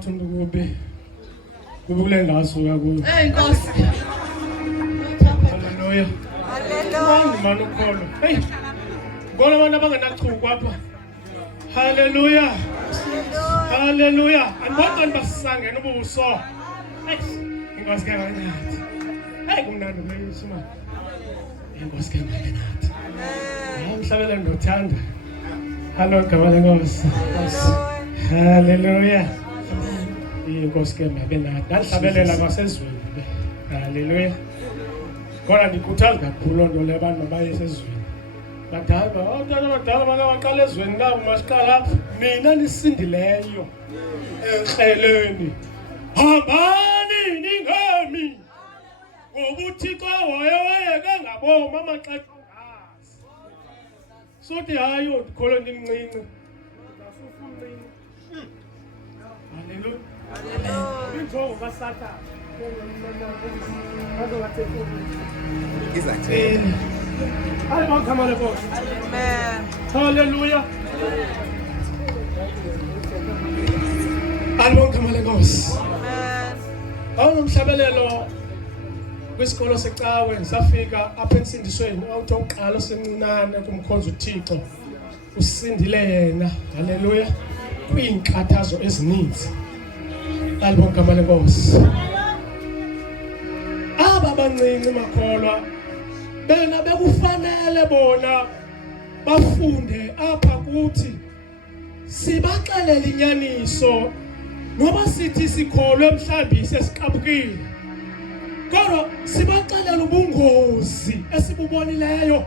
Kube kule ngasuka kuyo. Nkosi. Haleluya. Haleluya. Mani ukholo. Hey. Ngona abantu abangenachukwa apha. Haleluya. Haleluya. Andibona basisangena ubuso. Inkosi ke ngathi. Hey kumnandi leyo manje. Inkosi ke ngathi. Ngihlabela ndothanda. Hallo gama lenkosi. Haleluya. Inkosi ke mabe nathi. Ngihlabelela basezweni. Haleluya. Kodwa ndikhuthaza kakhulu lonto le abantu mabaye esezweni. Badala, badala baqala ezweni labo masiqala apha. Mina nisindileyo enhleleni. Hambani ningami. Ngoba uThixo wayeke ngaboma amaxesha ongazi. Sothi hayi udkholo ndimncinci. Ngasufumncinci. Haleluya. Haleluya. Injongo kaSathane. Amen. Hallelujah. Alibonga lenkosi. Amen. Awunomhlabelelo kwisikolo secawe safika apha ensindisweni awuthi oqala osemncinane kumkhonza uThixo usindile yena. Hallelujah. Kwiinkathazo ezininzi. Alibonga lenkosi. Aba bancinci makholwa bena bekufanele bona bafunde apha kuthi sibaxelela inyaniso noba sithi sikholwe mhlambi sesiqabukile kodwa sibaxelela ubungozi esibubonileyo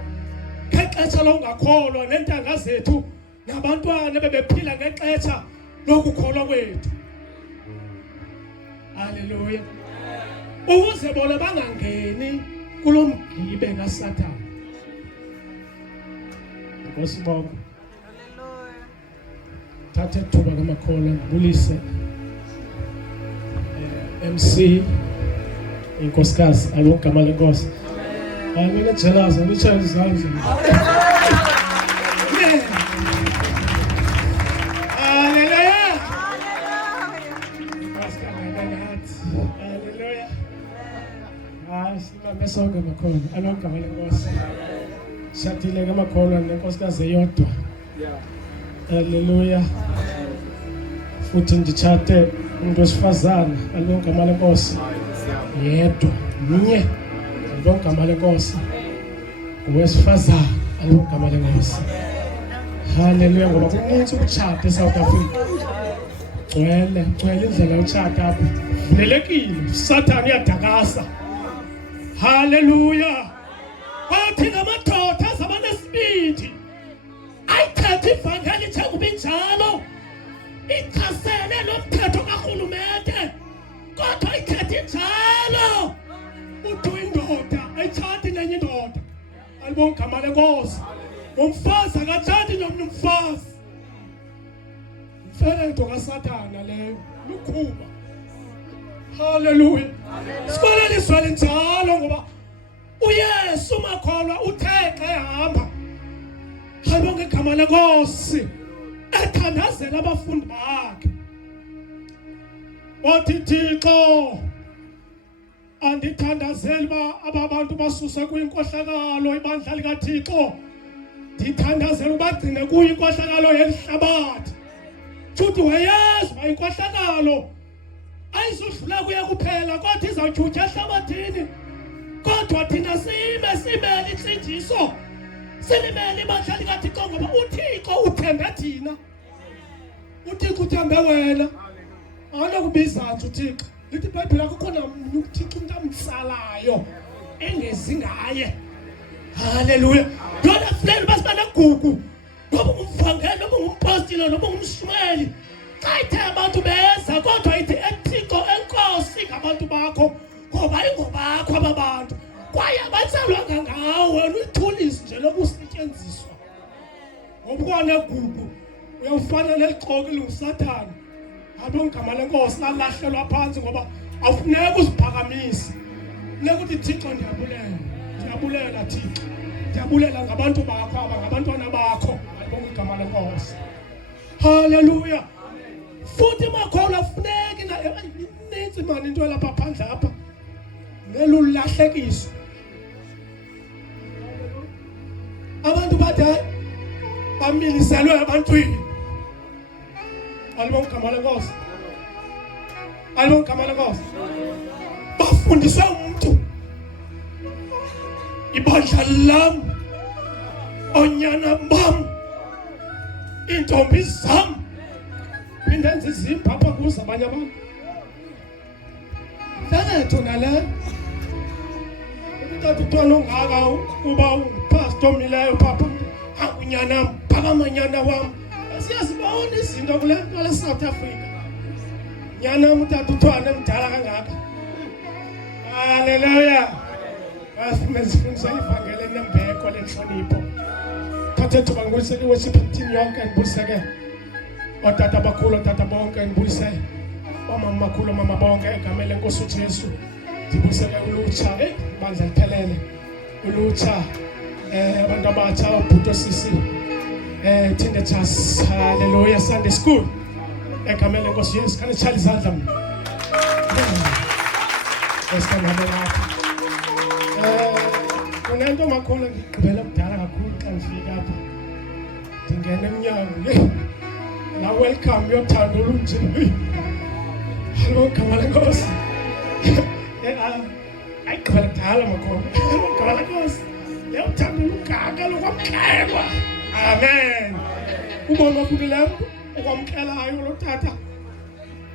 ngexesha lokungakholwa nentanga zethu nabantwana bebephila ngexesha lokukholwa kwethu. Haleluya. Ukuze bona bangangeni kulo mgibe kaSathane. Nkosi bonke. Haleluya. Thatha ithuba lamakhola ngibulise MC inkosikazi alogama lenkosi. Mina jelaza nichaza izandla. Mesonke makhona alogama lenkosi. Shadile kamakhola nenkosikazi eyodwa. Haleluya. Futhi nditshate umuntu wesifazana alogama lenkosi. Yedwa mnye alogama lenkosi. Owesifazana alogama lenkosi. Haleluya ngoba kuninzi ukutshata eSouth Africa. Gcwele indlela yotshata apha. Vulelekile Sathane uyadakasa. Hallelujah. Bathi ngamadoda azabanesibindi. Ayithatha ivangeli njengoba injalo. Ichasene nomthetho kaRhulumente. Kodwa ayithatha injalo. Uthi indoda ayithathi nenye indoda. Alibonga igama lenkosi. Umfazi akathathi nomnye umfazi. Mfele into kaSathane leyo. Lukhuba. Hallelujah. Sikwaleliswa njalo ngoba uYesu makholwa utheke ehamba. Hayibonke igama lenkosi. Ethandazela abafundi bakhe. Wathi Thixo andithandazeli ba ababantu basuse kwinkohlakalo ibandla likaThixo. Ndithandazela ubagcine kuyinkohlakalo yelihlabathi. Futhi wayezwa inkohlakalo ayizodlula kuya kuphela kodwa izawutyhutyha ehlabathini. Kodwa thina simele insindiso. Silimele ibandla likaThixo ngoba uThixo uthembe thina. uThixo uthembe wena. Anokubiza nje uThixo. Lithi iBhayibheli akukho namnye uThixo umuntu amtsalayo engezi ngaye. Haleluya. Yona fleni basiba negugu. Noba umvangeli, noba umpostile, noba umshumeli. Xa ithe abantu beza kodwa ithi eThixo enkosi ngabantu bakho ngoba ingobakho aba bantu kwaye abatsalwanga ngawe wena uyithulisi nje lokusetyenziswa. Ngoba kwanegugu uyawufana nelixoki lunguSathane. Alibonga igama lenkosi lalahlelwa phansi ngoba awufuneki uziphakamise. Funeka uthi Thixo ndiyabulela. Ndiyabulela Thixo. Ndiyabulela ngabantu bakho aba ngabantwana bakho. Alibonga igama lenkosi. Hallelujah. futhi makholwa funeki na inintsi mani into lapha phandle apha nelulahlekiso abantu bathi hayi bamiliselwe ebantwini alibonga igama lenkosi alibonga igama lenkosi bafundiswe umuntu ibandla lam onyana bam intombi zam phinde ndenze izimba apha kuzo abanye abantu Tata nale Tata Putsu ongaka uba ungipastor omileyo papa akunyana phakamanyana wam siyazibona izinto kule nto le South Africa nyana Tata Putsu mdala kangaka haleluya asifundisa ivangeli nembeko lenhlonipho thathe thuba ngibuyisele worship team yonke ngibuyiseke otata abakhulu otata bonke ngibuyisele omama makhulu mama bonke egama lenkosi uJesu ngibuyisele ulutsha ibandla liphelele ulutsha abantu abatsha ubhuto sisi teenagers haleluya Sunday school egama lenkosi Yesu kana chali izandla mina esikangabe lapha kunento makhona ngigqibela kudala kakhulu xa ngifika apha ndingena emnyango la welcome yothando olunje hello igama lenkosi ayigqibela kudala makhona igama lenkosi le uthando olungaka lokwamkelwa amen ubona futhi le mntu okwamkelayo lo tata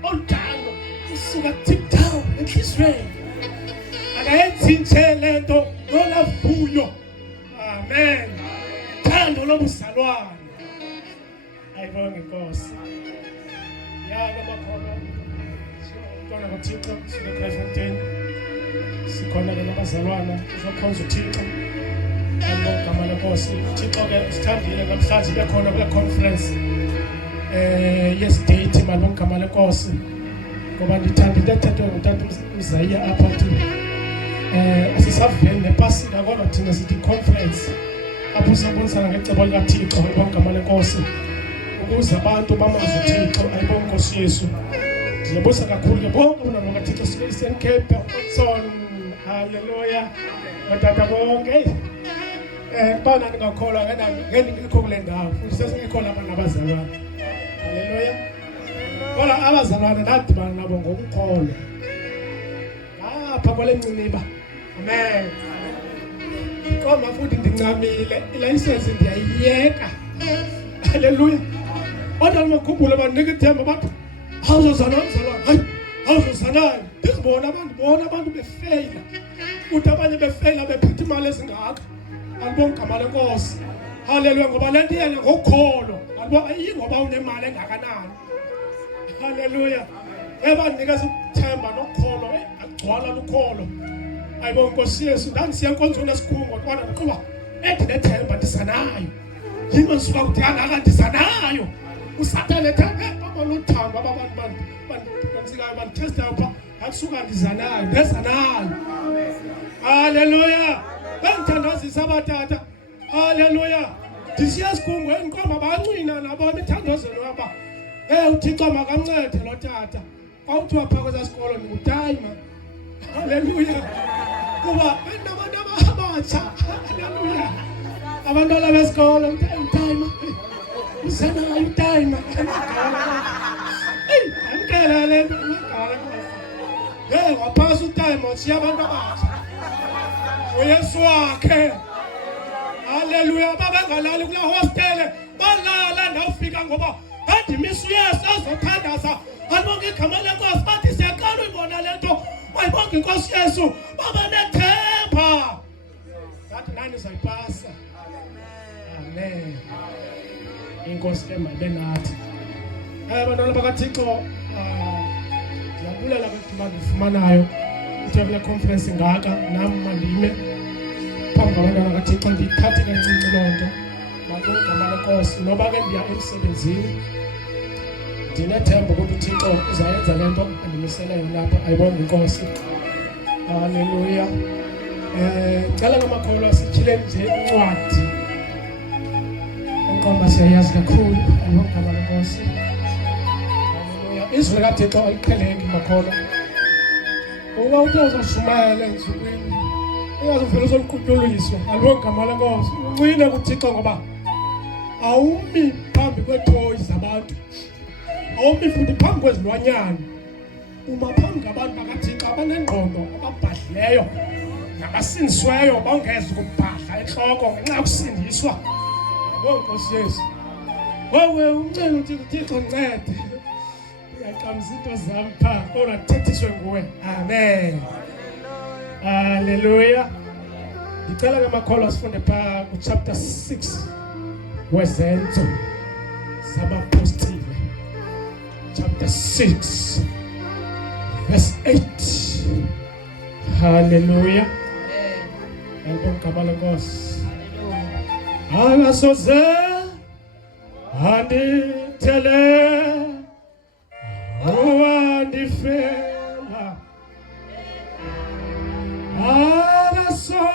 olthando usuka deep down enhliziyweni akayenzinze lento nolavuyo amen thando lobuzalwane ayibonge inkosi yalo bakhona sikhona kaThixo sinePrefontaine sikhona ke nabazalwana sizokhonza uThixo ngegama lenkosi uThixo ke sithandile namhlanje bekhona kule conference yesidate manje ngegama lenkosi ngoba ndithanda into ngutata uZayiya apha thi asisaveni nepasika kodwa thina sithi conference apho sibonisana ngecebo likaThixo ngegama lenkosi ukuze abantu bamazi uThixo ayibonge inkosi Yesu ndiyabusa kakhulu ke bonke abantwana bakaThixo sibuyiseni Cape Hudson haleluya batata bonke bana ndingakholwa ngengikho kule ndawo futhi sesingekho lapha nabazalwane haleluya kodwa abazalwane ndadibana nabo ngokukholwa lapha kwale nciniba amen koma futhi ndincamile ilayisensi ndiyayiyeka haleluya kodwa makhumbule banika ithemba bathi awuzozana mzalwane hayi awuzozanayo ndizibona abantu befeyila futhi abanye befeyila bephethe imali ezingaka alibonga igama lenkosi haleluya ngoba le nto yena ngokukholo ayiyi ngoba unemali engakanani haleluya ebanikeza ukuthemba nokukholo agcwala lukholo ayibonga inkosi Yesu ndandisiya enkonzweni esikhungo kodwa ndiqhuba ndinethemba ndisanayo yini masuka kuthi kangaka ndisanayo usathane ethanda abaluthando abantu bansikayo bandithestayo pha akusuka ndizanayo ndezanayo haleluya bangithandazisa abatata haleluya ndisiya esikhungweni kodwa bancina nabo ithandazelo yaba uThixo makancede lo tata kwawuthiwa phaa kweza sikolo ndingutayima haleluya kuba nabantu abatsha haleluya abantwana besikolo utayima uzanayo utayima amkela le nto waphasa utayima usiya abantu abatsha uYesu wakhe haleluya babengalali kula hostele balala ndawufika ngoba ndimisa uYesu azothandaza alibonge igama lenkosi bathi siyaqala uyibona le nto ayibonge inkosi Yesu baba nethemba ngathi nani zayipasa amen inkosi ke mabe nathi abantwana bakaThixo ndiyabulela kwethuba ndifumanayo uthe kule conference ngaka nami mandime phambi kwabantwana bakaThixo ndiyithathe kancinci loo nto malibonge igama lenkosi noba ke ndiya emsebenzini ndinethemba ukuthi uThixo uzayenza le nto andimisele yona lapha ayibonge inkosi haleluya cala ngamakholwa sityhile nje incwadi enkomba siyayazi kakhulu ayibonge igama lenkosi haleluya izwi likaThixo aliqheleki makholwa. Uba uthi uzoshumayela ensukwini uyazuvela uzoluqutyuliswa ngalo gama lenkosi. Uncine kuThixo ngoba awumi phambi kweethoyi zabantu, awumi futhi phambi kwezilwanyana. Uma phambi ngabantu bakaThixo abanengqondo, ababhadlileyo nabasindisiweyo, bawungeza ukubhadla entloko ngenxa yokusindiswa. Nkosi Yesu, wewe uncine uthi uThixo ncede. Uyaqamsa into zami phaa kodwa ndithethiswe nguwe. Amen. Haleluya. Ndicela ke makholwa sifunde phaa kuchapter 6 wezenzo zabapostile, chapter 6 verse 8. Haleluya. Ngibonga igama lenkosi. Akasoze andithele wandifela, akasoze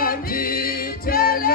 andithele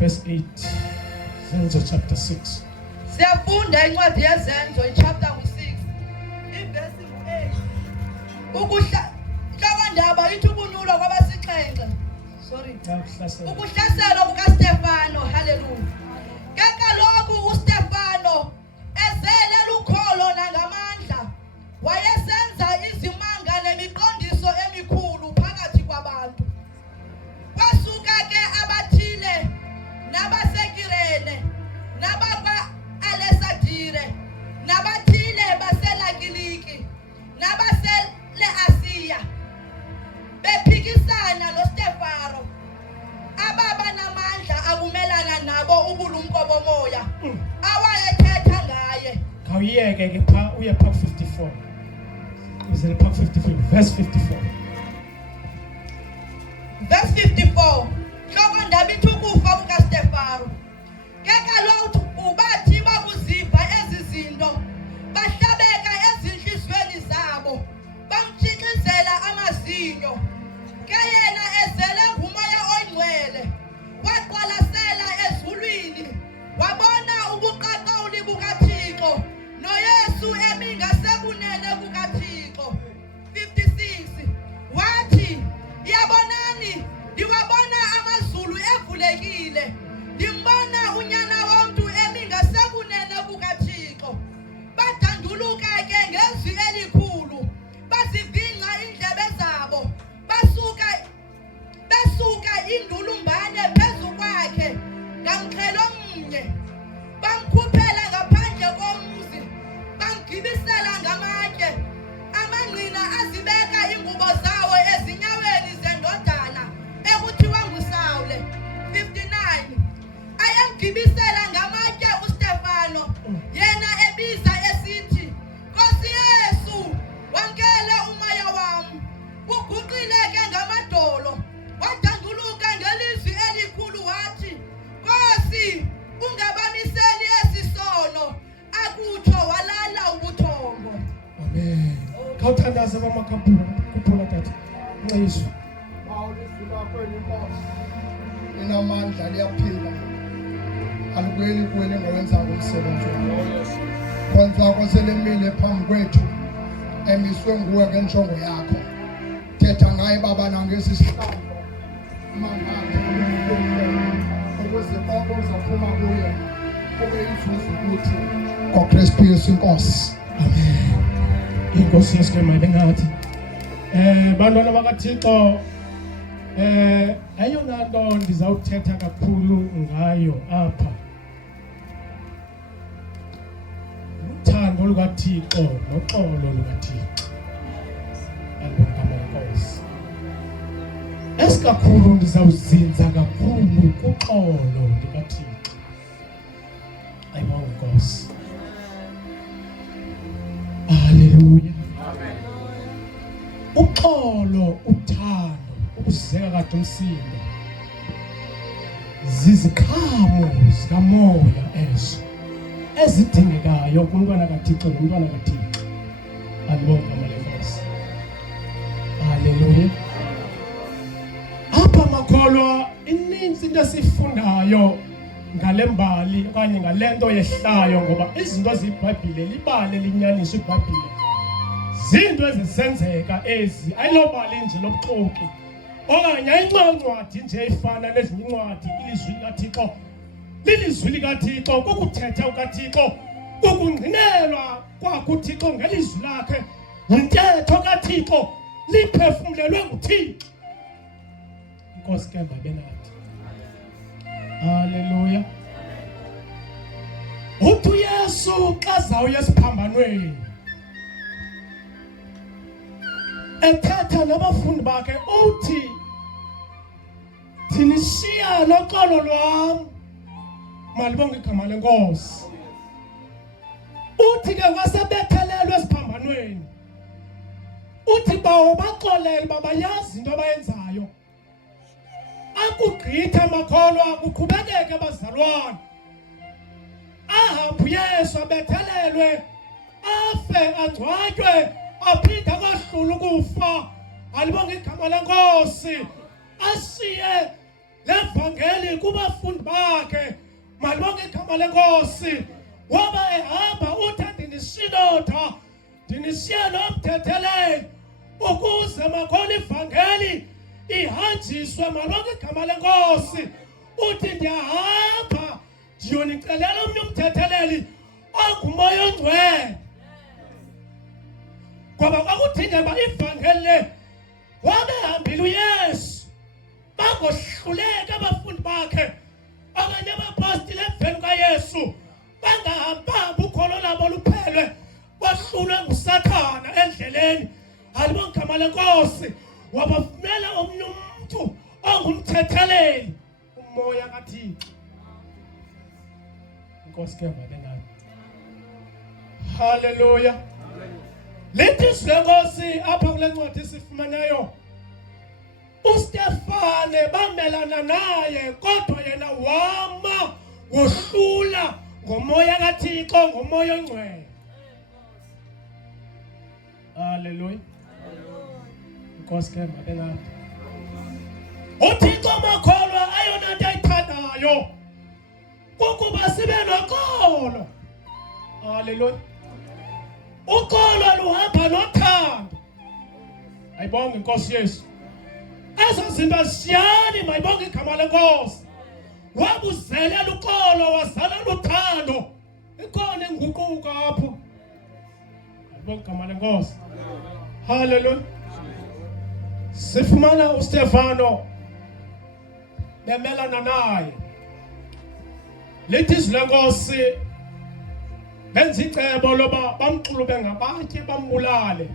verse 8. Zenzo chapter 6. Siyafunda incwadi yezenzo chapter 6 ivesi 8. Inhlakandaba ithi ukunyulwa kwabasixhenxe. Ukuhlaselwa kukaStefano. Hallelujah. Ke kaloku uStefano ezele lukholo nangamandla wayesenza izimanga nemiqondiso emikhulu phakathi kwabantu. Kwasuka ke abathile nabaseKirene khawuyeke ke pha uye pha 54 uze pha 54 verse 54 Verse 54. Hloko ndaba ithi ukufa kukaStefano. Ke kaloku ubathi bakuzipha ezi zinto bahlabeka ezinhlizweni zabo bamthixizela amazinyo. Ke yena ezele ngumoya oyingcwele waqwalasela ezulwini wabona ubuqaqawuli bukaThixo noYesu emi ngasekunene kukaThixo. 56. Wathi, "Yabonani, ndiwabona amazulu evulekile. Ndimbona unyana womntu emi ngasekunene kukaThixo." Badanduluka ke ngezwi elikhulu, bazivingca iindlebe zabo, besuka indulumbane phezu kwakhe ngamqhelo mnye. Bamkhuphela ngaphandle komzi, bamgibisela ngamatye. Amangqina azibeka iingubo zawo ezinyaweni zendodana ekuthiwa nguSawule. 59. Ayamgibisela ngamatye uStefano, yena ebiza esithi, "Nkosi Yesu, wamkele umoya wam." Uguqile ke ngamadolo, wadanduluka ngelizwi elikhulu wathi, "Nkosi, ungabamiseli esi sono." Akutsho walala ubuthongo. amen khawuthandaze bamakhaphula tata nxizwe Ilizwi lakho elinkosi linamandla liyaphila alibuyeli kuwe lingawenzayo umsebenzi wakho. Khonza wakho selimile phambi kwethu emiswe nguwe ngenjongo yakho. Thetha ngaye baba nangesi sihlambo mangathi ukuze konke uzaphuma kuye kube inzuzo kuthi ngoKristu Yesu inkosi. amen inkosi yesu ke mayibe ngathi bantwana bakaThixo eyona nto ndizawuthetha kakhulu ngayo apha uthando lukaThixo noxolo lukaThixo angogama lenkosi esikakhulu ndizawuzinza kakhulu kuxolo lukaThixo ayibonga inkosi haleluya uxolo uthando ukuzeka kade umsindo ziziqhamo zikamoya ezo ezidingekayo kumntwana kaThixo nomntwana kaThixo alibonga amalenkosi haleluya apha makholwa ininzi into esifundayo ngale mbali okanye ngale nto yehlayo ngoba izinto zibhayibhile libale linyaniso ibhayibhile zinto ezisenzeka ezi ayilobali nje lobuxoki okanye ayincwancwadi nje ifana nezinye incwadi ilizwi likaThixo lilizwi likaThixo kukuthetha ukaThixo kukungqinelwa kwakuThixo ngelizwi lakhe yintetho kaThixo liphefumlelwe nguThixo inkosi ke mayibe nathi haleluya uthi uYesu xa zawuya esiphambanweni ethetha nabafundi bakhe uthi thinishiya noxolo lwam malibonge igama lenkosi uthi ke wasebethelelwe esiphambanweni uthi bawo baxolele babayazi into abayenzayo akugqitha makholwa kuqhubekeke bazalwane ahambe uYesu abethelelwe afe angcwatywe aphinda kwahlula ukufa alibonge igama lenkosi asiye levangeli kubafundi bakhe malibonge igama lenkosi waba ehamba uthi ndinisinoda ndinisiya nomthetheleli ukuze makholwa ivangeli ihanjiswe malonke igama lenkosi uthi ndiyahamba ndiyonicelela omnye umthetheleli ongumoya ongcwele ngoba kwakuthinde ba ivangeli le wabehambile uYesu bangohluleka abafundi bakhe okanye abapostile emveni kaYesu bangahambanga ukholo labo luphelwe bahlulwe nguSathana endleleni alibonge igama lenkosi wabafunela omnye umuntu ongumthetheleli umoya kaThixo inkosi ke mabengathi Hallelujah. Lithi senkosi apha kule ncwadi sifumeneyo. uStefane bamelana naye kodwa yena wama wohlula ngomoya kaThixo ngomoya ongcwele. Hallelujah. Inkosi ke mabengathi. uThixo makholwa ayona nto ayithandayo kukuba sibe noxolo. Hallelujah. Uxolo luhamba nothando. Ayibonge inkosi Yesu. Ezo zinto siyani mayibonge igama lenkosi. Wabuzelela uxolo wazala luthando. Ikhona enguquka apho. Ayibonge igama lenkosi. Hallelujah. Sifumana uStefano bemelana naye. Lithi izwi lenkosi benza icebo loba bamxulube ngabatye bambulale.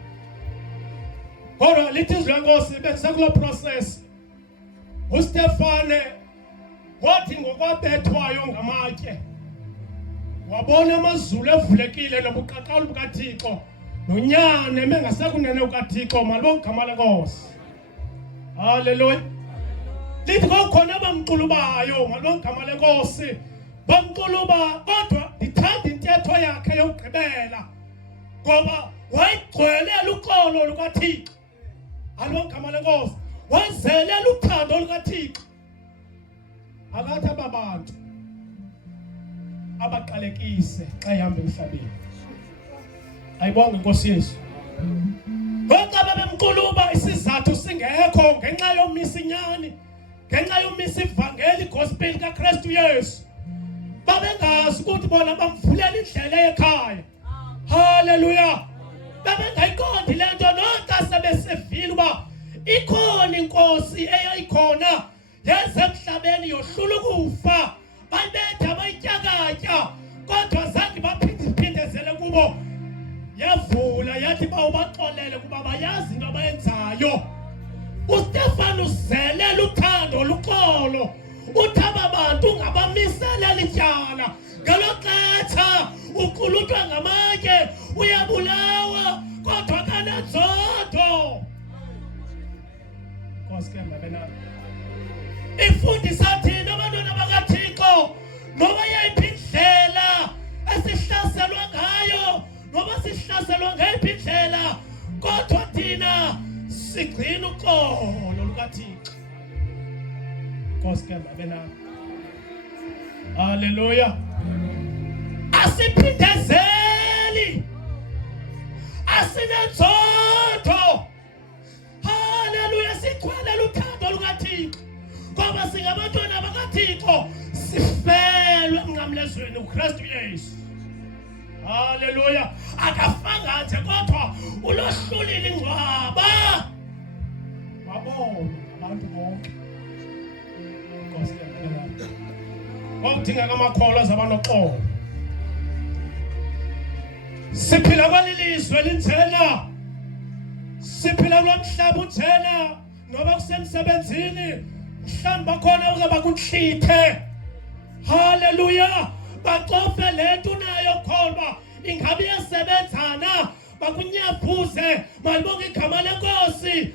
Kodwa lithi izwi lenkosi benza kuloo process. uStefane wathi ngokwabethwayo ngamatye wabona amazulu evulekile nobuqaqawuli bukaThixo nonyane emengasekunene ukaThixo malibonge igama lenkosi. Hallelujah. Lithi kwakukhona abamxulubayo malibonge igama lenkosi. Bamxuluba kodwa ndithanda intetho yakhe yokugqibela ngoba wayigcwelela uxolo lukaThixo. Malibonge igama lenkosi. Wazelela uthando lukaThixo. Akathi aba bantu abaqalekise xa ehamba emhlabeni. Ayibonge inkosi Yesu. Bonke ababemxuluba isizathu singekho ngenxa yomisa inyani, ngenxa yomisa ivangeli gospel kaKristu Yesu. Babengazi ukuthi bona bamvulela indlela ekhaya. Hallelujah. Babengayiqondi le nto nonke sebesevile uba ikhona inkosi eyayikhona yenze emhlabeni yohlula ukufa. Bayibetha bayityakatya kodwa zange baphindezele kubo. Yavula yathi bawubaxolele kuba bayazi into abayenzayo. uStefane uzelela uthando luxolo. Uthi aba bantu ungabamiselela ityala. Ngelo xesha uqulutwa ngamatye uyabulawa kodwa kanenzondo. Nkosi ke mabena. Ifundisa thina abantwana bakaThixo noba yayiphi indlela esihlaselwa ngayo noba sihlaselwa ngayiphi indlela kodwa thina sigcina uxolo lukaThixo. Nkosi ke mabena. Hallelujah. Asiphindezeli. Asinenzondo. Hallelujah. Sigcwele luthando lukaThixo. Ngoba singabantwana bakaThixo sifelwe emnqamlezweni uKristu Yesu. Hallelujah. Akafanga nje kodwa ulohlulile ingcwaba. Wabona abantu bonke. Nkosi yami. Kwakudingeka amakholwa zabanoxolo. Siphila kwalilizwe linjena. Siphila kulomhlaba unjena noba kusemsebenzini mhlawumbe bakhona ukuba kunhlithe. Hallelujah. Baxofe lethu nayo kholwa ingabe iyasebenzana bakunyaphuze malibonge igama lenkosi.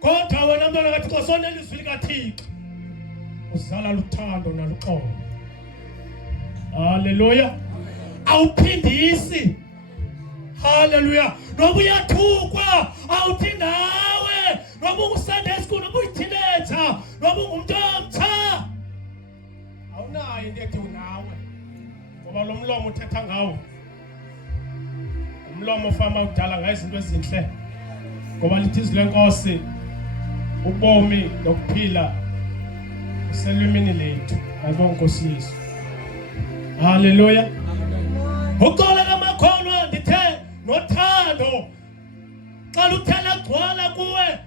Kodwa wena mntwana kaThixo sonela izwi likaThixo uzala luthando naluxolo. Hallelujah. Awuphindisi. Hallelujah. Noba uyathukwa awuthi nawe noba unguSunday school noba uyiteenager noba ungumntu omtsha awunayo into ethi unawe ngoba lo mlomo uthetha ngawo. Umlomo ufama udala ngayo izinto ezinhle ngoba lithi izwi lenkosi ubomi nokuphila uselwimini lethu. Ayibonge inkosi Yesu. Hallelujah. Uxolo kamakholwa ndithe nothando xa luthela gcwala kuwe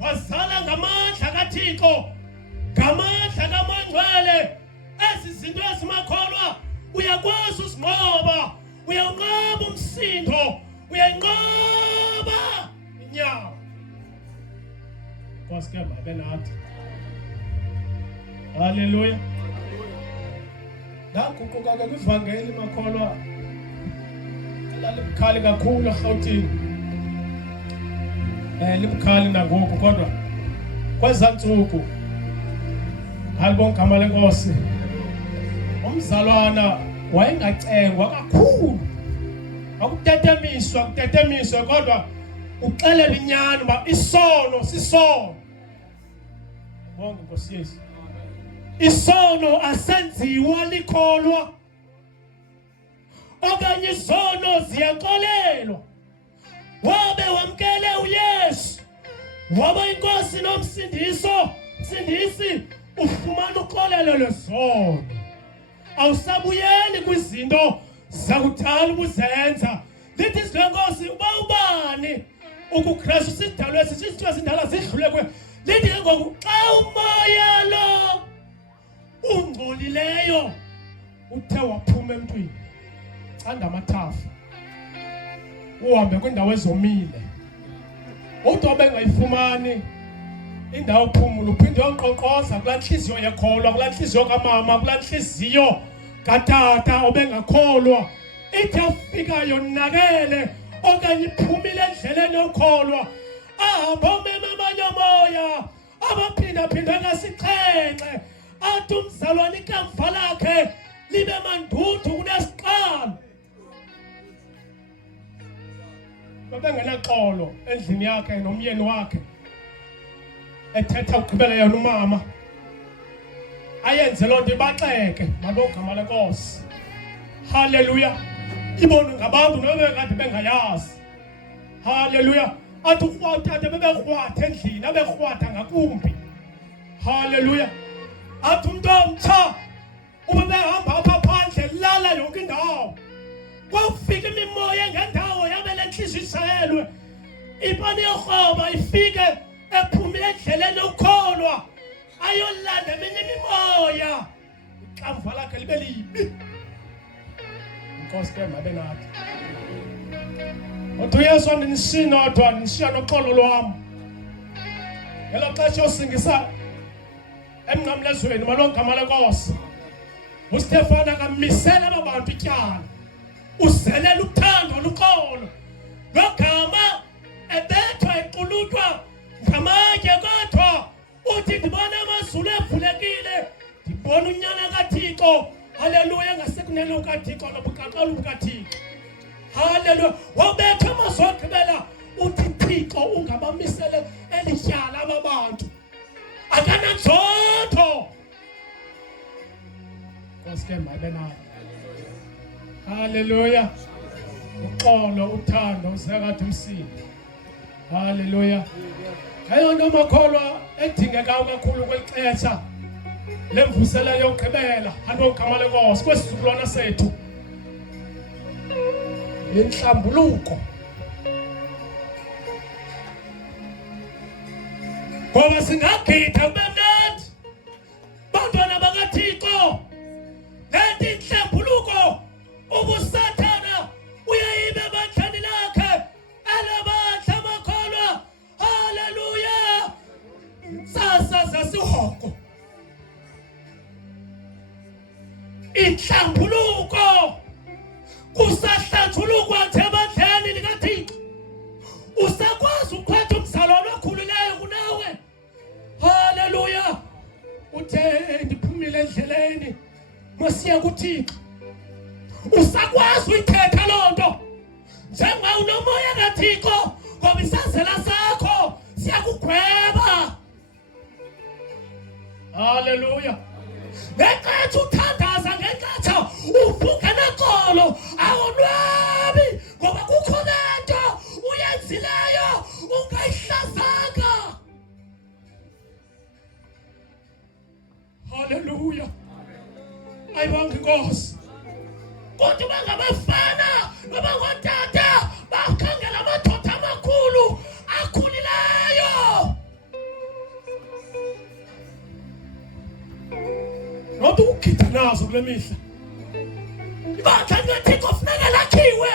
wazala ngamandla kaThixo ngamandla kaMangcwele. Ezi zinto ezimakholwa uyakwazi uzinqoba. Uyanqoba umsindo. Uyanqoba inyawo. Nkosi ke mabe nathi. Hallelujah. Ndaguquka ke kwivangeli makholwa Libukhali kakhulu eGauteng. Libukhali nangoku kodwa kwezantsuku halibonke igama lenkosi. Umzalwana wayengacengwa kakhulu. Akutetemiswa kodwa uxelela inyani uba isono sisono. Bonke Nkosi Yesu. Isono asenziwa likholwa. Okanye isono ziyaxolelwa. Wabe wamkele uYesu. Waba inkosi nomsindisi ufumana uxolelo lwesono. Awusabuyeli kwizinto zakudala ubuzenza. Lithi izwi lenkosi uba ubani ukuKristu sidalwe sizinto ezindala zidlule kuye. Lithi ngoku xa umoya lo ungcolileyo uthe waphuma emntwini canda amathafa uhambe kwindawo ezomile uthi bengayifumani indawo phumula uphinde uyonqoqoza kulaa nhliziyo yakholwa kulaa nhliziyo kamama kulaa nhliziyo katata obengakholwa ithi afikayo nakele okanye iphumile endleleni yokholwa ahambe omema amanye omoya abaphinda ngasixhenxe athi umzalwane ikamva lakhe libe manduthu kunesiqalo. Babengenaxolo endlini yakhe nomyeni wakhe ethetha ugqibela yena umama ayenze loo nto ibaxeke malogama lenkosi. Haleluya. Ibonwe ngabantu nobekade bengayazi. Haleluya. Athi ukrwatha bebekrwatha endlini abekrwatha ngakumbi. Haleluya. Athi umuntu omtsha ubehamba apha phandle lala yonke indawo. Kwafika imimoya ngendawo yabele enhliziyo ishayelwe. Ipani yorhoba ifike ephumile endleleni yokukholwa ayolanda eminye imimoya. Ikamva lakhe libe libi. Inkosi ke mabe nathi. Uthi uYesu ndinishinodwa nishiya noxolo lwam. Ngelo xesha osingisa emnqamlezweni malogama lenkosi. uStefana kamisela abantu ityala. Uzelela uthando luxolo. Logama ebethwa equluthwa ngamatye kodwa uthi ndibona amazulu evulekile. Ndibona unyana kaThixo. Haleluya ngasekunene ukaThixo nobuqaqala bukaThixo. Haleluya. Wabetha amazwi agqibela uthi Thixo ungabamisele elityala ababantu. Akananzotho. Nkosi ke mabe nayo. Haleluya. Uxolo uthando uzekathi umsindi. Haleluya. Ayona makholwa edingekayo kakhulu kwelixesha lemvusela yokugqibela andogama lenkosi kwesizukulwana sethu. Inhlambuluko. Ngoba singagida kube mnandi bantwana bakaThixo. Lenti inhlambuluko ubusathana uyayibe ebandleni lakhe alabandla amakholwa. Haleluya. Sasa zasihoko. Inhlambuluko kusahlanjulukwa nje ebandleni likaThixo. Usakwazi ukwetha umzalwane okhululeyo kunawe. Haleluya. Uthe ndiphumile endleleni masiya kuThixo. Usakwazi uyithetha loo nto njengoba unomoya kaThixo ngoba isazela sakho siyakugweba. Haleluya. Ngenkathi uthandaza ngenkathi uvuka naxolo awonwabi ngoba kukho lento uyenzileyo ungayihlazanga. Haleluya. Ayibonke inkosi. Kodwa bangabafana nabangotata bakhangela amadoda amakhulu akhulileyo. Nothi ukugida nazo kule mihla. Ibandla likaThixo kufuneka lakhiwe.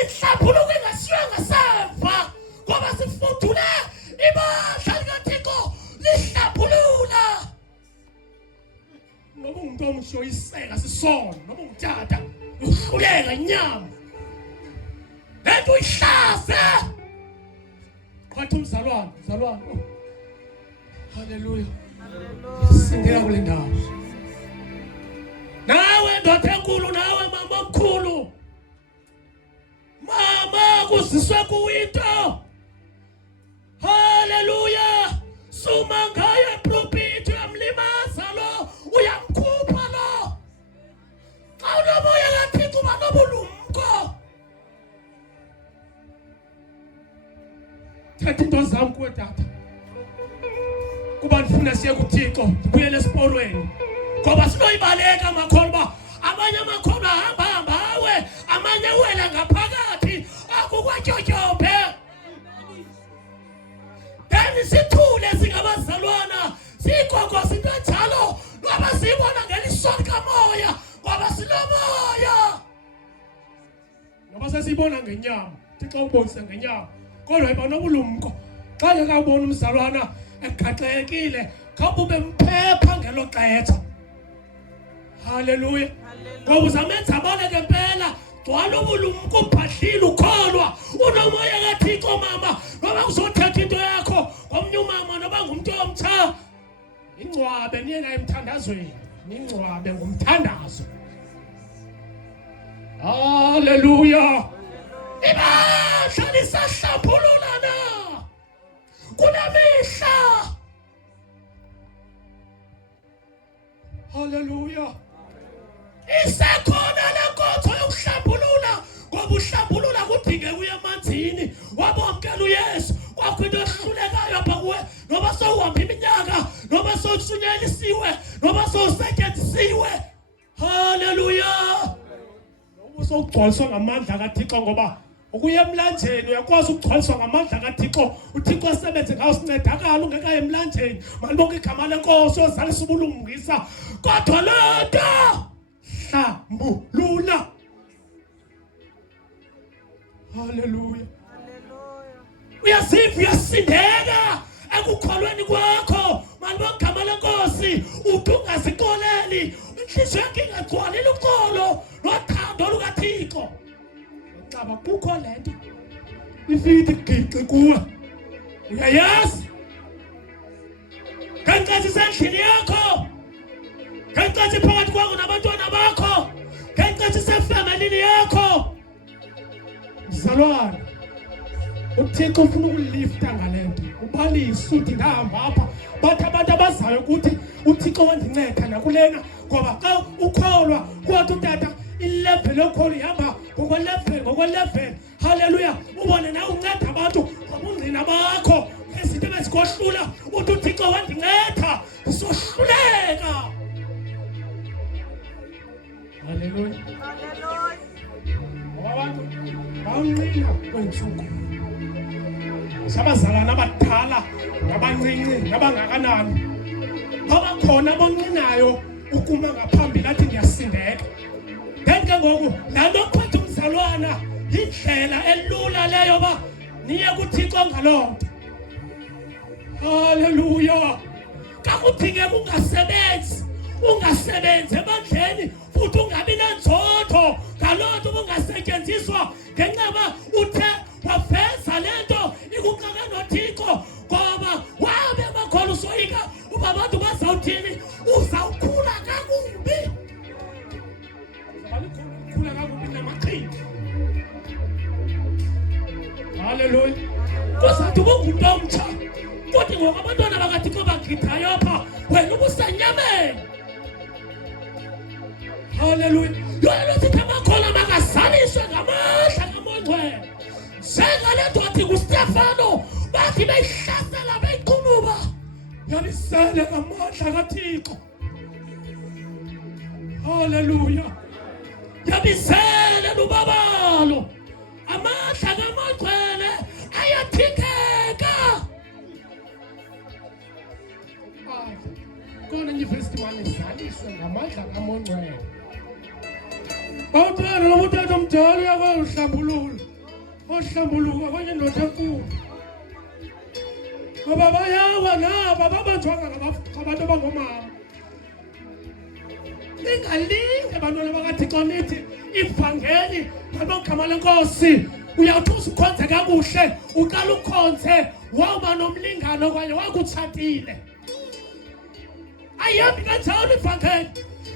Inhlambuluko ingasiwe ngasemva ngoba sifudule ibandla likaThixo lihlambulula. Noba umuntu omsho iseka sisono noba umtata uhluleka inyama. lento uyihlaze kwathi umzalwane haleluya singena kule ndawo nawe ndoda enkulu nawe mama omkhulu mama kuziswe kuwinto haleluya suma ngaye prophet uyamlimaza lo uyamkhupha lo xa unomoya kaThixo uba nobulumko thatha into zam kuwe tata kuba ndifuna siye kuThixo ndibuyele esiporweni ngoba sinoyibaleka amakhono uba amanye amakhono ahamba awe amanye wela ngaphakathi akukwatyotyope then sithule singabazalwana sigogosa into enjalo ngoba siyibona ngeliso likamoya ngoba sinomoya ngoba sesiyibona ngenyama Thixo ubonise ngenyama kodwa iba nobulumko xa ngekawubona umzalwana egaxekile khawube mphepha ngelo xesha haleluya ngoba uzamenza abone ngempela gcwala ubulumko ubhadlile ukholwa unomoya kaThixo mama noba uzothetha into yakho ngomnye umama noba ngumuntu omtsha ingcwabe niye naye emthandazweni ningcwabe ngomthandazo haleluya ibandla lisahlambululana kunemihla haleluya isekhona lenkonzo yokuhlambulula ngoba uhlambulula kudingeka uye emanzini wabamkela uYesu kwakho into ehlulekayo apha kuwe noba sowuhamba iminyaka noba sowusunyelisiwe noba sowusetyenzisiwe haleluya noba sowugcwaliswa ngamandla kaThixo ngoba ukuya emlanjeni uyakwazi ukugcwaliswa ngamandla kaThixo uThixo asebenze ngawo sincedakala ungekaye emlanjeni malibonke igama lenkosi ozalisa ubulungisa kodwa lento hlambulula haleluya uyaziva uyasindeka ekukholweni kwakho malibonke igama lenkosi uthi ungazikoleli inhliziyo yakho ingagcwaleli uxolo nothando lukaThixo Caba kukho lento ifike igiqi kuwe uyayazi kankathi sendlini yakho kankathi phakathi kwakho nabantwana bakho kankathi sefamilini yakho mzalwane uThixo ufuna ukulifta ngalento ubalise uthi ndahamba apha bathi abantu abazayo ukuthi uThixo wandinceda nakulena ngoba xa ukholwa kwathi utata ilevel yokholo ihamba ngokwe-level haleluya ubone nawe unceda abantu ngobungqina bakho ezinto bezikohlula uthi uThixo wandinceda ndisohluleka haleluya ngoba abantu bawunqina kweentsuku sabazalwana abadala nabancinci nabangakanani babakhona abonqinayo ukuma ngaphambili athi ndiyasindeka Denke ngoku lento ophethe umzalwana indlela elula leyo ba niye kuThixo ngalonto haleluya kakudingeka ungasebenzi ebandleni futhi ungabi nenzotho ngalonto ubungasetyenziswa ngenxeba uthe waveza lento ikuxake noThixo ngoba wabe emakhona usoyika uba abantu bazawuthini uzawukhula kakubi haleluya kuzathi ubungumuntu omtsha kodwa ngoku abantwana bakaThixo bagqithayo apha wena ubusenyameni haleluya yona sithi amakhola makazaliswe ngamandla kaMoya njengale ndoda nguStefano bathi beyihlasela beyiqhunuba yabisele ngamandla kaThixo haleluya yabisele lubabalo amandla kaMagcwele ayathikeka kona inyuvesithi wami izaliswe ngamandla kaMagcwele bawuthanda nomuthetho omdala uyakwahlambulula ohlambuluka kwenye indoda enkulu ngoba bayawa naba babanjwanga ngabantu abangomama lingalinge abantwana bakaThixo nithi ivangeli ngalogama lenkosi uyawuthi usikhonze kakuhle uqala ukhonze wawuba nomlingano kwanye wakutshatile ayihambi kanjalo ivangeli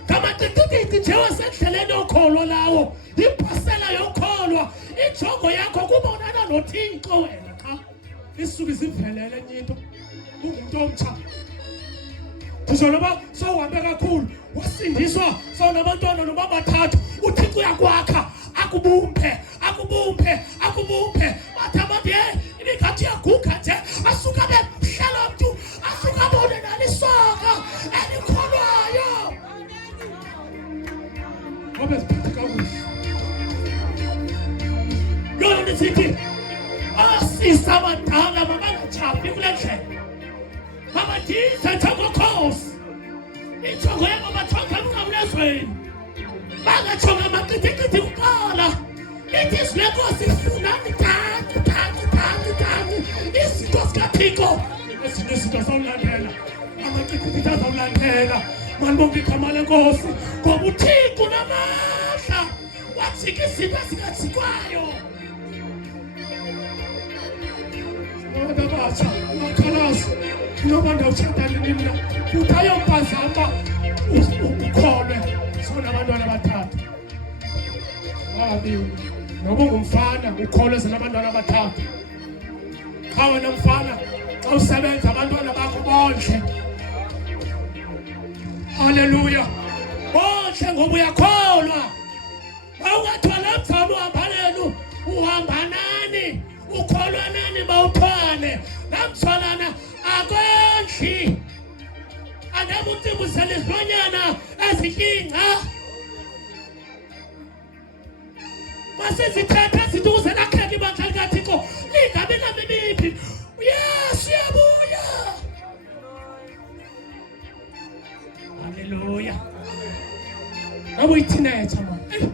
ngamaqititithi nje wasendleleni yokholo lawo iphasela yokholwa injongo yakho kubonana noThixo wena cha isuke isivelele enye into ungumuntu omtsha Tisholoba sowuhambe kakhulu wasindiswa sawunabantwana noma bathathu uThixo uyakwakha akubumpe bathi abantu ingathi yaguga nje asuka behlala umuntu asuka abone nalisoka elikholwayo ngoba siphethe kakuhle lolo nisithi asisa abadala mabangachafi kule ndlela babadisa thangokhosi injongo yabo bathonga emnqamlezweni bangachonga amaqithiqithi kuqala lithi izwi lenkosi funani tangi izinto zikaThixo ezinye izinto zawulandela amaqithiqithi azawulandela malibonke igama lenkosi ngoba uThixo namandla wajika izinto ezingajikwayo abantu abatsha amakhalasi noma ndawutshadani mina futhi ayompazama ukholwe sona abantwana abathathu wabiwe noba ungumfana ukholwe sona abantwana abathathu cha wena mfana xa usebenza abantwana bakho bondle haleluya bondle ngoba uyakholwa awungathwala mzamo uhambanenu uhamba nani ukholwa nani bawuthwale namthwalana akondli anemuntu muselizonyana ezikinga masizithatha izinto ukuze lakheke ibandla likaThixo lingabi namibiphi uyesu uyabuya haleluya ngabe uyithinetha mani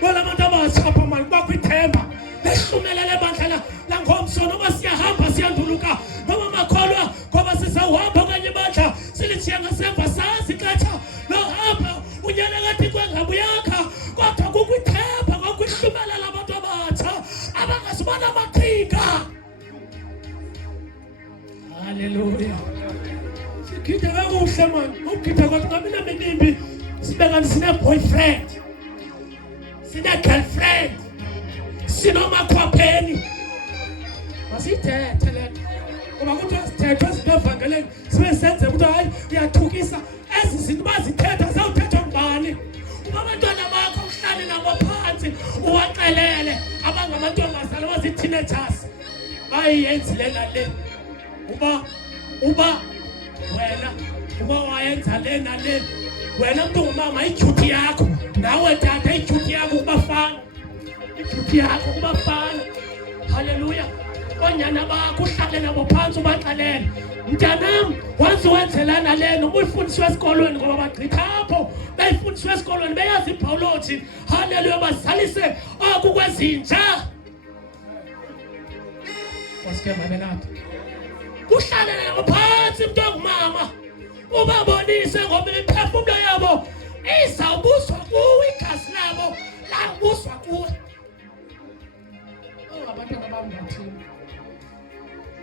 bona abantu abachapha mani bakho ithemba lehlumelele ebandla langomso noma siyahamba siyanduluka noma makholwa ngoba sizawuhamba kwenye ibandla silithiya ngasemva sazi xetsha lohamba unyana kaThixo engabuyakha kodwa kukwithemba kwakwihlumelela abantu abatsha abangazibona amaqhinga haleluya sikhithe kakuhle mani ukukhitha kodwa ngabe namibimbi sibekani sine-boyfriend sine-girlfriend sinomakhwapheni masiyithethe lento ngoba kuthiwa sithethwe izinto evangeleni sibe senzeka ukuthi hayi uyathukisa ezi zinto bazithetha zawuthethwa ngubani uba abantwana bakho uhlale nabo phansi uwaxelele abangamantombazana bazi-teenagers bayiyenzile nale uba wena wayenza le nale wena mntu ngumama idyuti yakho nawe tata idyuti yakho kubafana idyuti yakho kubafana haleluya onyana bakho uhlale nabo phansi ubaxelele mntanam wazi wenzelana lena ubuyifundiswa esikolweni ngoba bagqitha apho beyifundiswa esikolweni beyazi ibhayoloji haleluya bazalise oku kwezinja wasike manenati uhlale nabo phansi mntu ongumama ubabonise ngoba imiphefumulo yabo izawubuswa kuwe igazi labo labuswa kuwe abantwana bami bathini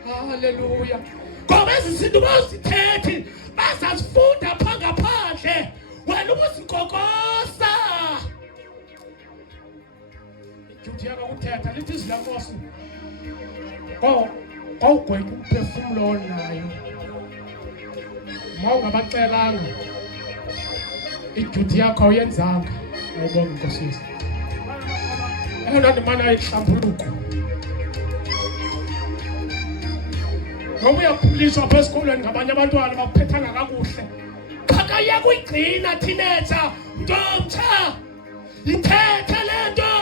haleluya ngoba ezi zinto bazithethi bazazifunda pha ngaphandle wena ubuzikokosa idyuti yakho kuthetha lithi izwi lenkosi kawugwetha umphefumulo onayo ma ungabacelanga idyuti yakho awuyenzanga awubonga inkosisi eyona ndimana ihlambuluko ngoba uyakhuliswa apha esikolweni ngabanye abantwana bakuphethanga kakuhle khakaya kuyigcina teenager ntomtsha ithethe le nto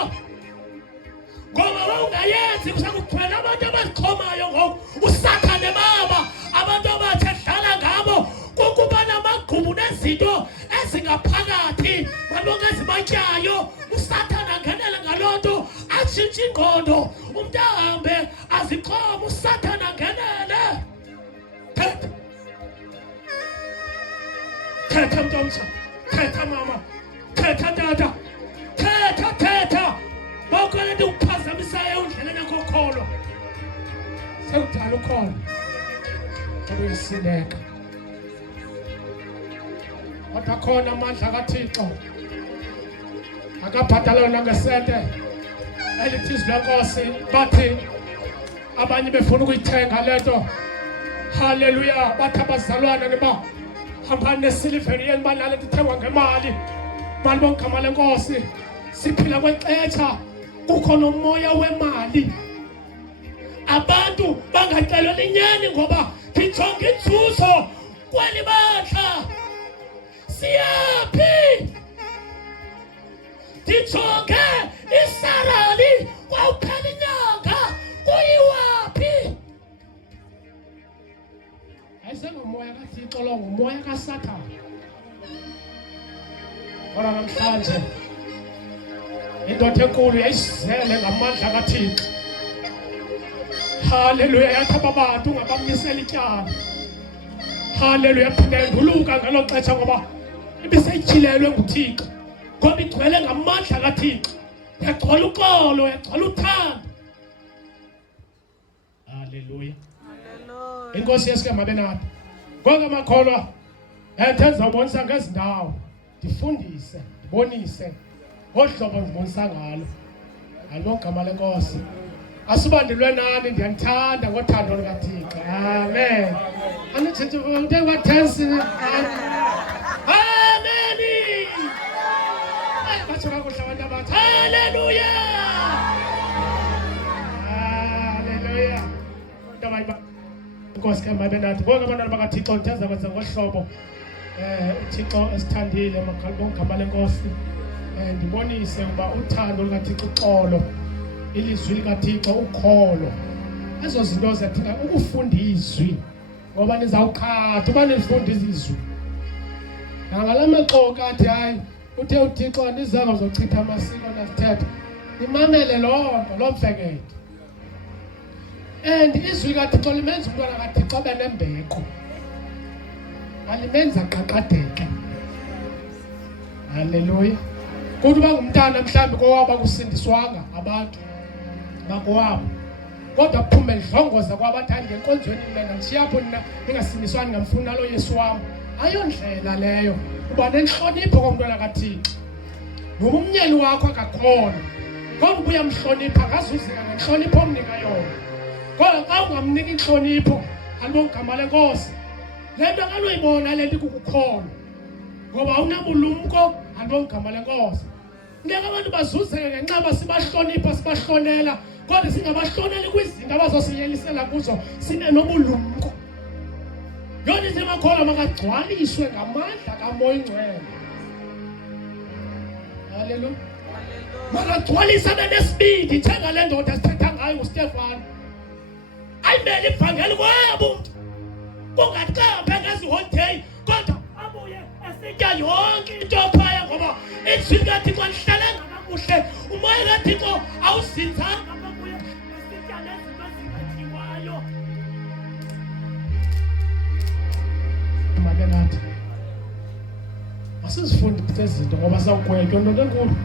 ngoba wawungayenzi kusakugcwele abantu abazixhomayo ngoku usathane baba abantu abatsha dlala ngabo kukuba namagqubu nezinto ezingaphakathi ngalonke ezibatyayo usathane angenele ngaloo nto atshintshe ingqondo umntu ahambe azixhoma usathane angenele thetha mntomtsha thetha mama thetha tata thetha bonke le nto ukuphazamisayo ukhona kodwa uyasileka kodwa khona amandla kaThixo akabhadala nangesente elithi izwi lenkosi bathi abanye befuna ukuyithenga lento haleluya bathi abazalwana niba hambani nesiliveri yeni banale ithengwa ngemali mali bongigama lenkosi siphila kwexetsha kukho nomoya wemali abantu bangacelwa linyani ngoba ndijonga inzuzo kweli bandla siyaphi ndijonge isarali kwawuphela inyanga kuyiwaphi ayisengomoya kaThixo lo ngumoya kaSathane kodwa namhlanje indoda enkulu yayizele ngamandla kaThixo haleluya yathi abantu ungabamisela ityala haleluya phinde yanduluka ngelo xesha ngoba ibiseyityhilelwe nguThixo ngoba igcwele ngamandla kaThixo yagcwala uxolo yagcwala uthando haleluya inkosi yesike mabe nathi konke amakholwa enza ubonisa ngezindawo ndifundise ndibonise ngohlobo ndibonisa ngalo alogama lenkosi asibandilwe nani ndiyanithanda ngothando lukaThixo amen anithi ngekwatensi amen bathi kakuhle abantu abathi haleluya haleluya ndabayiba inkosi ke mabe nathi bonke abantwana bakaThixo ndithenza kwenza ngohlobo uThixo esithandile ngogama lenkosi ndibonise ukuba uthando lukaThixo uxolo ilizwi likaThixo ukholo ezo zinto zidinga ukufunda izwi ngoba nizawukhatha uba nifunda izwi ngala maxoka athi hayi uthe uThixo andizange uzochitha amasiko nezithethe nimamele loo nto lo mfekethe and izwi likaThixo limenza umntwana kaThixo abe nembeko alimenza qaqadeke haleluya kuthi uba ngumntana mhlawumbi kowabo akusindiswanga abantu bakowabo kodwa kuphume idlongoza kwabathandi enkonzweni mina ndishiyapho nina ningasindiswani ngamfuna lo Yesu wam ayondlela leyo uba nenhlonipho komntwana kaThixo ngoba umnyeni wakho akakhona kodwa ubuya mhlonipha ngazuzeka ngenhlonipho omnika yona kodwa xa ungamnika inhlonipho alibongigama lenkosi le nto akanoyibona le nto ikukukholwa ngoba awunabulumko alibongigama lenkosi ngeke abantu bazuzeke ngenxaba sibahlonipha sibahlonela kodwa singabahloneli kwizinto abazosiyelisela kuzo sine nobulumko yona ithi makholwa makagcwaliswe ngamandla kaMoya Ingcwele haleluya makagcwalisa benesibindi thenga le ndoda sithetha ngayo nguStefano ayimele ivangeli kwabo kungathi kambe ngeziholiday kodwa abuye esitya yonke into phaya ngoba izwi likaThixo lihlalenga kakuhle umoya kaThixo awuzinzanga babuye esitya nezinto ezingatyiwayo makenathi asizifundi phethe izinto ngoba sawugwetywa nto enkulu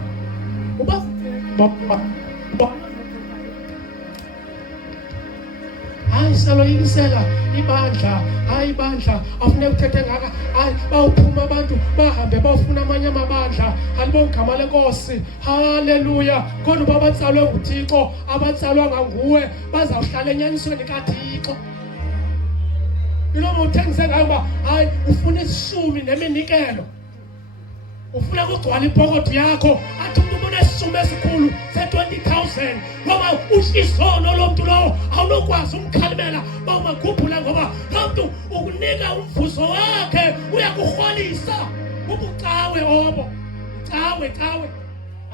uba hayi saloyikisela ibandla hayi ibandla afuneka uthethe ngaka hayi bawuphuma abantu bahambe bawufuna amanye amabandla alibongigama lenkosi haleluya kodwa babatsalwe nguThixo abatsalwanga nguwe bazawuhlala enyanisweni kaThixo iloma uthengise ngayo uba hayi ufuna isishumi neminikelo ufuna kugcwala ipokotho yakho athi umuntu unesisumu esikhulu se-20,000 ngoba isono lo mntu lowo awunokwazi umkhalimela ba umakhuphula ngoba lo mntu ukunika umvuzo wakhe uyakurholisa ubucawe obo cawe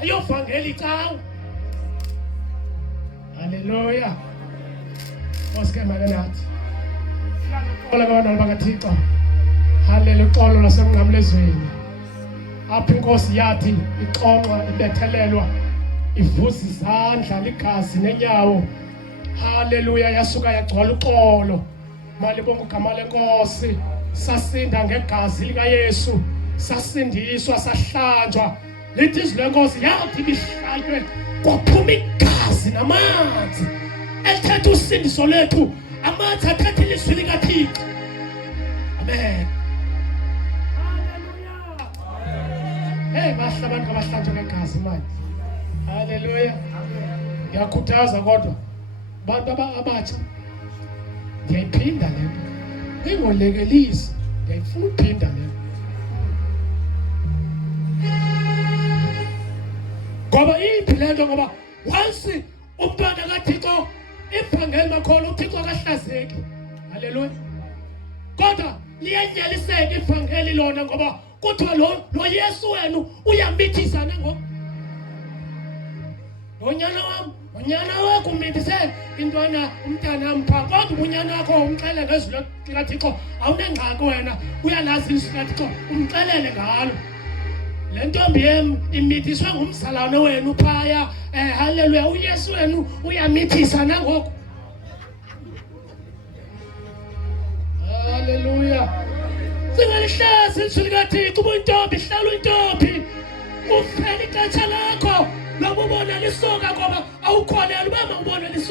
ayovangeli cawe haleluya osike makenathi ola kabantwana bakaThixo haleluya uxolo lasemnqamlezweni apho inkosi yathi ixonxa ibethelelwa ivuza izandla ligazi nenyawo haleluya yasuka yagcwala uxolo malibonga igama lenkosi sasinda ngegazi likaYesu sasindiswa sahlanjwa lithi izwi lenkosi yathi bihlatywe kwaphuma igazi namanzi elithetha usindiso lethu Amathe athathe ilizwi likaThixo. Amen. Hey, bahle abantu abahlanjwe ngegazi manje. Hallelujah. Ngiyakhuthaza kodwa abantu abatsha ngiyayiphinda lento. Ningolekelisi, ngiyayifuna ukuphinda lento. Ngoba iphi lento ngoba once umntwana kaThixo ivangeli makholwa uThixo akahlazeki. Hallelujah. Kodwa liyenyeliseka ivangeli lona ngoba kuthiwa lo Yesu wenu uyamithisa nango. Unyana wakho umithise intwana umntana mpha kodwa unyana wakho umxele ngezwi likaThixo awunengxaki wena uyalazi izwi likaThixo umxelele ngalo. Le ntombi yami imithiswa ngumzalwane wenu phaya haleluya uYesu wenu uyamithisa nangoku. Haleluya. Singalihlazi izwi likaThixo ubuntombi hlala uyintombi. Ufela ixesha lakho loba ubona lisoka ngoba awukholelwa uba mawubone lisoka.